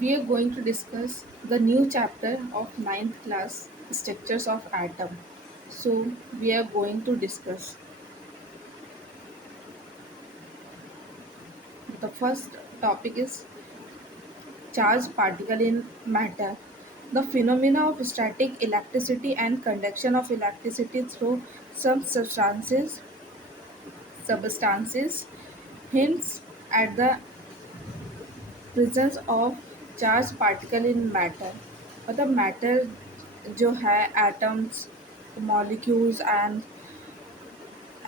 We are going to discuss the new chapter of ninth class structures of atom. So we are going to discuss the first topic is charged particle in matter. The phenomena of static electricity and conduction of electricity through some substances hints at the presence of charged particle in matter. मतलब matter जो है atoms molecules and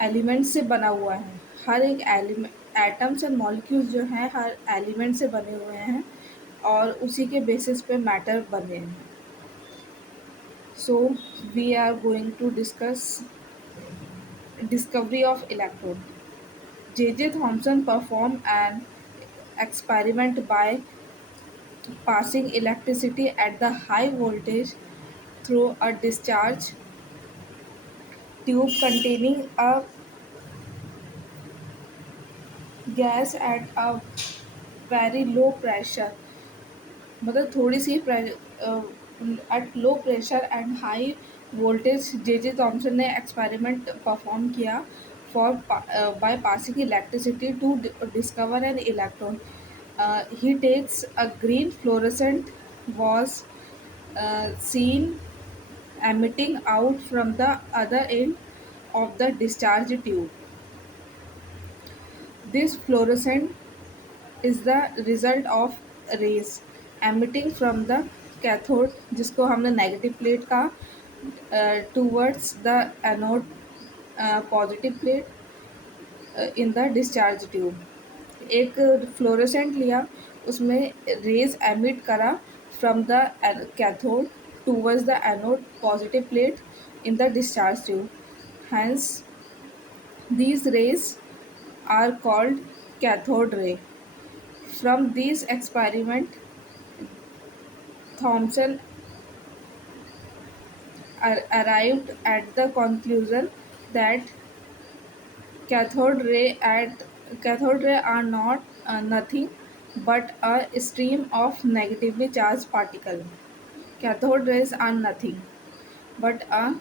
element से बना हुआ है। हर एक element atoms and molecules जो हैं हर एलिमेंट से बने हुए हैं और उसी के बेसिस पे मैटर बने हैं। So we are going to discuss discovery of electron. J. Thomson performed an experiment by passing electricity at the high voltage through a discharge tube containing a gas at a very low pressure. मतलब थोड़ी सी at low pressure and high voltage J Thomson ने experiment perform किया for by passing electricity to discover an electron. He takes a green fluorescent was seen emitting out from the other end of the discharge tube. This fluorescent is the result of rays emitting from the cathode जिसको हमने negative plate कहा towards the anode positive plate in the discharge tube. एक fluorescent लिया उसमें rays emit करा from the cathode towards the anode positive plate in the discharge tube. Hence these rays are called cathode ray. From these experiment, Thomson arrived at the conclusion that cathode ray at cathode ray are not nothing but a stream of negatively charged particle. Cathode rays are nothing but a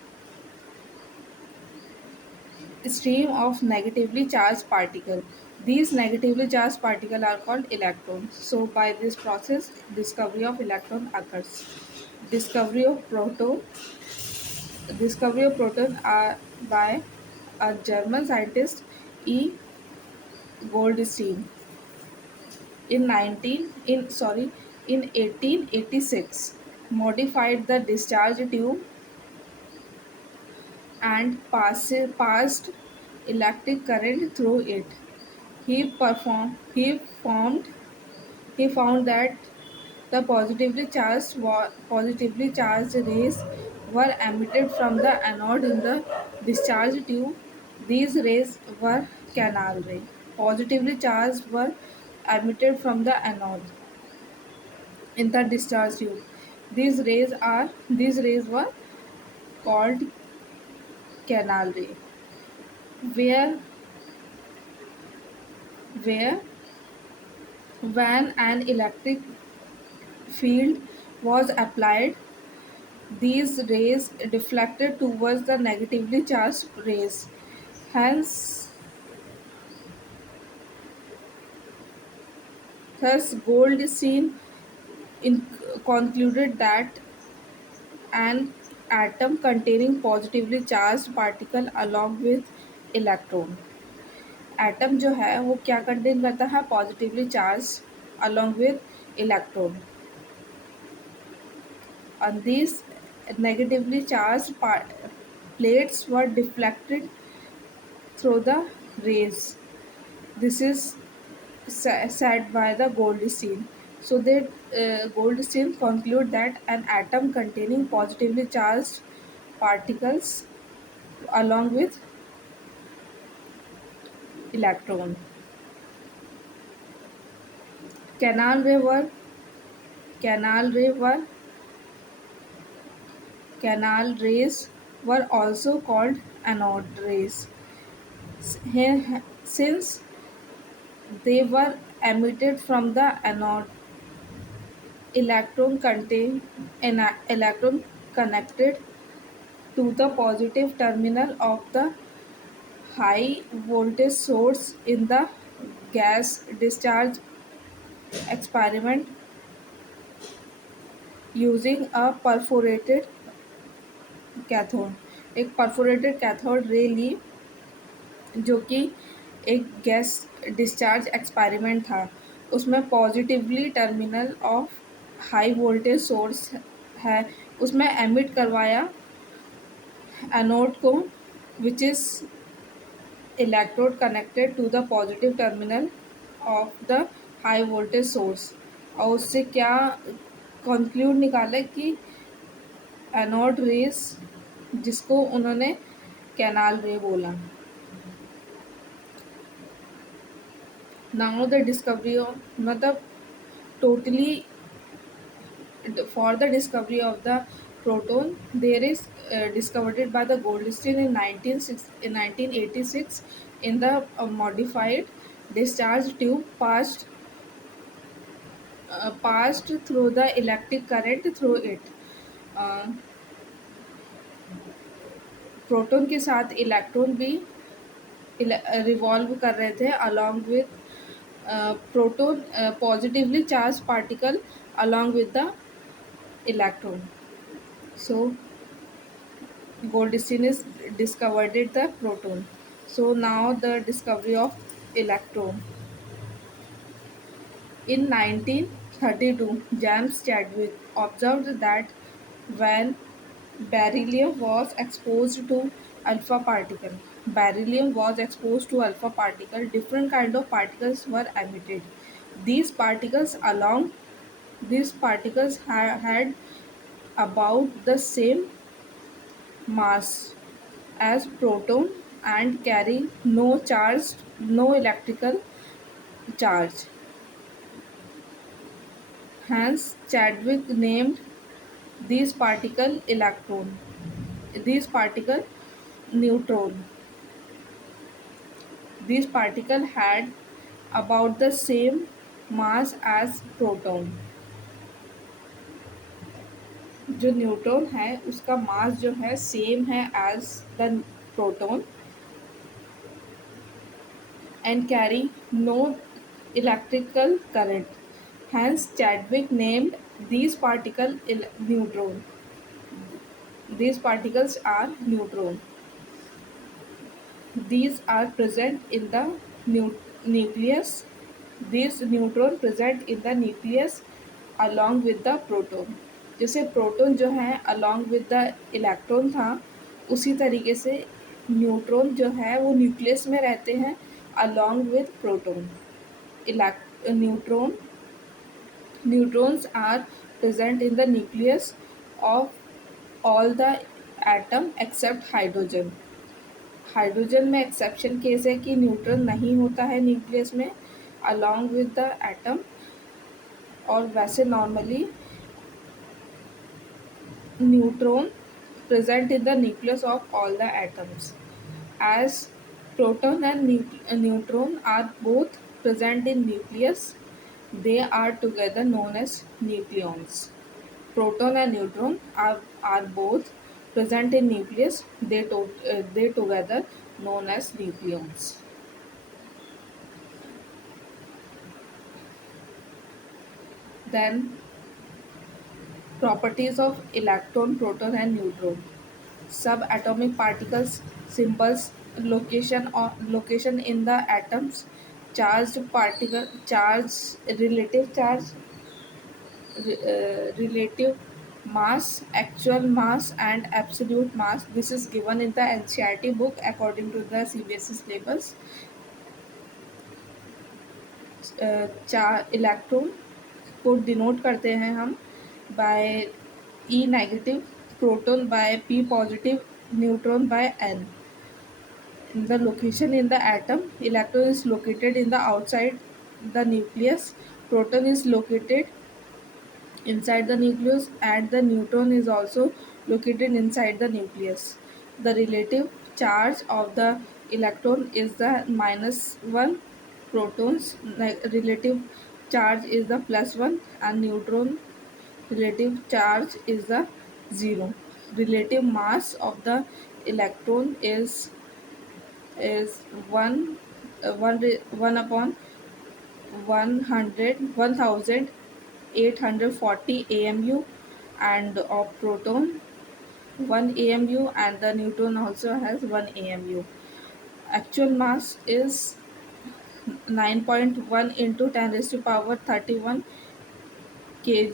stream of negatively charged particle. These negatively charged particles are called electrons. So by this process, discovery of electron occurs. Discovery of proton. Discovery of proton are by a German scientist E. Goldstein in 1886 modified the discharge tube and passed electric current through it. He performed he formed he found that the positively charged rays were emitted from the anode in the discharge tube. These rays were canal ray. Positively charged were emitted from the anode in the discharge tube. These rays were called canal ray. Where where when an electric field was applied, these rays deflected towards the negatively charged rays. Hence, thus Goldstein in, concluded that an atom containing positively charged particle along with electron. Atom जो है वो क्या contain करता है positively charge along with electron. And these negatively charged plates were deflected through the rays. This is said by the Goldstein. So they Goldstein conclude that an atom containing positively charged particles along with electron. Canal ray were canal ray were canal rays were also called anode rays. Since they were emitted from the anode electron contain an electron connected to the positive terminal of the high voltage source in the gas discharge experiment using a perforated cathode. एक perforated cathode ray ली, जो कि एक gas discharge experiment था। उसमें positively terminal of high voltage source है, उसमें emit करवाया anode को, which is electrode connected to the positive terminal of the high voltage source. और उससे क्या कंक्लूड निकाला कि एनोड रेस, जिसको उन्होंने कैनाल रे बोला। नाउ द डिस्कवरी ऑफ, मतलब totally for the discovery of the proton, there is discovered by the Goldstein in 1986 in the modified discharge tube passed through the electric current through it. uh, proton के साथ electron भी revolve कर रहे थे along with proton positively charged particle along with the electron. So Goldstein is discovered the proton. So now the discovery of electron. In 1932, James Chadwick observed that when beryllium was exposed to alpha particle, different kind of particles were emitted. These particles along these particles had about the same mass as proton and carry no electrical charge. Hence, Chadwick named these particle electron, these particle neutron. These particle had about the same mass as proton. जो neutron है उसका mass जो है same है as the proton and carry no electrical current. Hence, Chadwick named these particles neutron. These particles are neutron. These are present in the nucleus. These neutron present in the nucleus along with the proton. जैसे proton जो है along with the electron था, उसी तरीके से neutron जो है वो न्यूक्लियस में रहते हैं along with proton. Neutrons are present in the nucleus of all the atom except hydrogen. Hydrogen में एक्सेप्शन केस है कि न्यूट्रॉन नहीं होता है न्यूक्लियस में along with the atom, और वैसे normally neutron present in the nucleus of all the atoms. As proton and neutron are both present in nucleus, they are together known as nucleons. Proton and neutron are both present in nucleus. They together known as nucleons. Then properties of electron, proton and neutron. Subatomic particles, symbols, location in the atoms, charged particle, relative mass, actual mass and absolute mass. This is given in the NCERT book according to the CBSE syllabus. Electron को denote करते हैं हम by E negative, proton by P positive, neutron by N. In the location in the atom, electron is located in the outside the nucleus, proton is located inside the nucleus, and the neutron is also located inside the nucleus. The relative charge of the electron is the -1, proton's relative charge is the +1, and neutron relative charge is the 0. Relative mass of the electron is 1 1 upon 1840 AMU, and of proton 1 AMU, and the neutron also has 1 AMU. Actual mass is 9.1 into 10 raised to power 31 kg